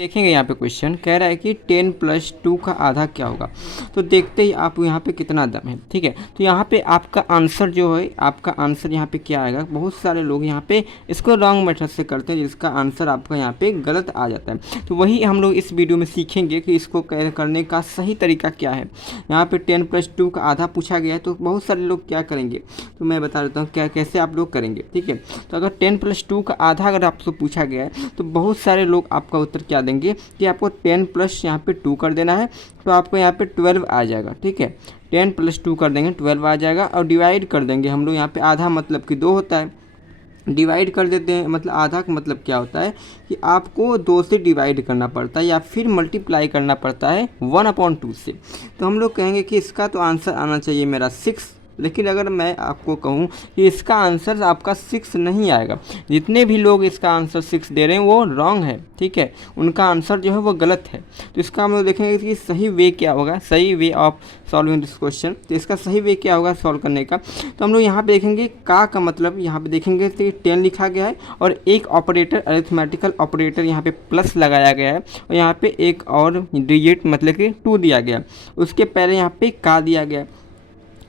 देखेंगे यहाँ पे क्वेश्चन कह रहा है कि 10 + 2 का आधा क्या होगा। तो देखते ही आप यहाँ पे कितना दम है, ठीक है। तो यहाँ पे आपका आंसर जो है, आपका आंसर यहाँ पे क्या आएगा। बहुत सारे लोग यहाँ पे इसको रॉन्ग मेथड से करते हैं, जिसका आंसर आपका यहाँ पे गलत आ जाता है। तो वही हम लोग इस वीडियो में सीखेंगे कि इसको करने का सही तरीका क्या है। यहाँ पे 10 + 2 का आधा पूछा गया है, तो बहुत सारे लोग क्या करेंगे, तो मैं बता देता हूँ क्या कैसे आप लोग करेंगे, ठीक है। तो अगर 10 + 2 का आधा अगर आपसे पूछा गया है, तो बहुत सारे लोग आपका उत्तर क्या देंगे कि आपको 10 + यहाँ पे 2 कर देना है, तो आपको यहाँ पे 12 आ जाएगा, ठीक है। 10 + 2 कर देंगे 12 आ जाएगा, और डिवाइड कर देंगे हम लोग यहाँ पे आधा मतलब कि 2 होता है, डिवाइड कर देते हैं। मतलब आधा का मतलब क्या होता है कि आपको 2 से डिवाइड करना पड़ता है या फिर मल्टीप्लाई करना पड़ता है 1/2 से। तो हम लोग कहेंगे कि इसका तो आंसर आना चाहिए मेरा 6, लेकिन अगर मैं आपको कहूँ कि इसका आंसर आपका 6 नहीं आएगा, जितने भी लोग इसका आंसर 6 दे रहे हैं वो रॉन्ग है, ठीक है। उनका आंसर जो है वो गलत है। तो इसका हम लोग देखेंगे कि सही वे क्या होगा, सही way of solving this question. तो इसका सही वे क्या होगा सॉल्व करने का, तो हम लोग यहाँ पे देखेंगे का मतलब यहाँ पे देखेंगे तो 10 लिखा गया है और एक ऑपरेटर अरिथमेटिकल ऑपरेटर यहाँ पे प्लस लगाया गया है, और यहाँ पे एक और डिजिट मतलब कि 2 दिया गया, उसके पहले यहाँ पे का दिया गया।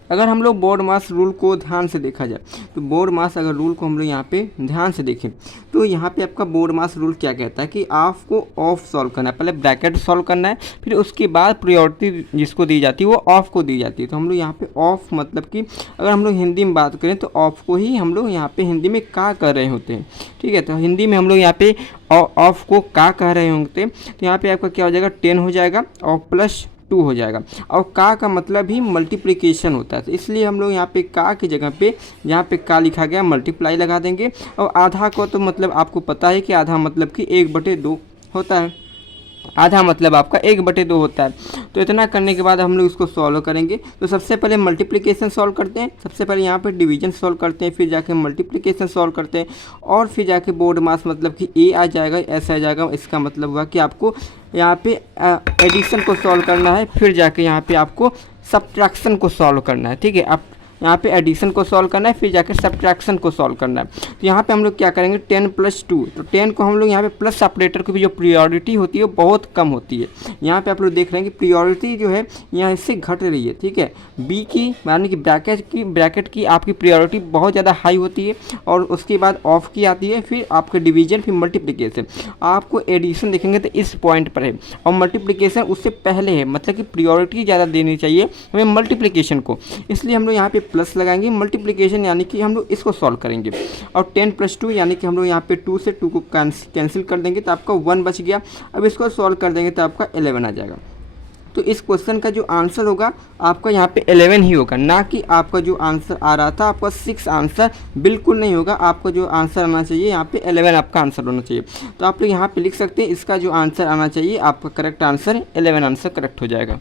अगर हम लोग बोर्ड मास रूल को ध्यान से देखा जाए, तो बोर्ड मास अगर रूल को हम लोग यहाँ पे ध्यान से देखें, तो यहाँ पे आपका बोर्ड मास रूल क्या कहता है कि आपको ऑफ सॉल्व करना है, पहले ब्रैकेट सॉल्व करना है, फिर उसके बाद प्रायोरिटी जिसको दी जाती है वो ऑफ को दी जाती है। तो हम लोग यहाँ पे ऑफ मतलब कि अगर हम लोग हिंदी में बात करें तो ऑफ को ही हम लोग यहाँ पे हिंदी में का कर रहे होते हैं, ठीक है। तो हिंदी में हम लोग यहाँ पे ऑफ को का कह रहे होंगे, तो यहाँ पे आपका क्या हो जाएगा 10 हो जाएगा और +2 हो जाएगा। और का मतलब ही मल्टीप्लिकेशन होता है, तो इसलिए हम लोग यहाँ पे का की जगह पे जहाँ पे का लिखा गया मल्टीप्लाई लगा देंगे। और आधा को तो मतलब आपको पता है कि आधा मतलब कि 1/2 होता है, आधा मतलब आपका 1/2 होता है। तो इतना करने के बाद हम लोग इसको सॉल्व करेंगे। तो सबसे पहले मल्टीप्लिकेशन सॉल्व करते हैं, सबसे पहले यहाँ पे डिवीजन सॉल्व करते हैं, फिर जाके मल्टीप्लिकेशन सॉल्व करते हैं, और फिर जाके बोर्ड मास मतलब कि ए आ जाएगा, ऐसा आ जाएगा। इसका मतलब हुआ कि आपको यहाँ पे एडिशन को सॉल्व करना है, फिर जाके यहाँ पे आपको सब्ट्रैक्शन को सॉल्व करना है, ठीक है। आप यहाँ पे एडिशन को सॉल्व करना है, फिर जाकर सब्ट्रैक्शन को सॉल्व करना है। तो यहाँ पे हम लोग क्या करेंगे 10 + 2, तो 10 को हम लोग यहाँ पे प्लस ऑपरेटर की भी जो प्रायोरिटी होती है वो बहुत कम होती है। यहाँ पे आप लोग देख रहे हैं कि प्रायोरिटी जो है यहाँ इससे घट रही है, ठीक है। बी की यानी कि ब्रैकेट की आपकी प्रायोरिटी बहुत ज़्यादा हाई होती है, और उसके बाद ऑफ की आती है, फिर आपके डिवीजन, फिर मल्टीप्लिकेशन। आपको एडिशन देखेंगे तो इस पॉइंट पर है, और मल्टीप्लिकेशन उससे पहले है, मतलब कि प्रायोरिटी ज़्यादा देनी चाहिए हमें मल्टीप्लिकेशन को, इसलिए हम लोग यहाँ पे प्लस लगाएंगे। मल्टीप्लिकेशन यानी कि हम लोग इसको सॉल्व करेंगे, और 10 + 2 यानी कि हम लोग यहाँ पे 2 से 2 को कैंसिल कर देंगे, तो आपका 1 बच गया। अब इसको सॉल्व कर देंगे तो आपका 11 आ जाएगा। तो इस क्वेश्चन का जो आंसर होगा आपका यहाँ पे 11 ही होगा, ना कि आपका जो आंसर आ रहा था आपका 6 आंसर बिल्कुल नहीं होगा। आपका जो आंसर आना चाहिए यहाँ पे 11 आपका आंसर होना चाहिए। तो आप लोग यहाँ पे लिख सकते हैं इसका जो आंसर आना चाहिए आपका करेक्ट आंसर 11 आंसर करेक्ट हो जाएगा।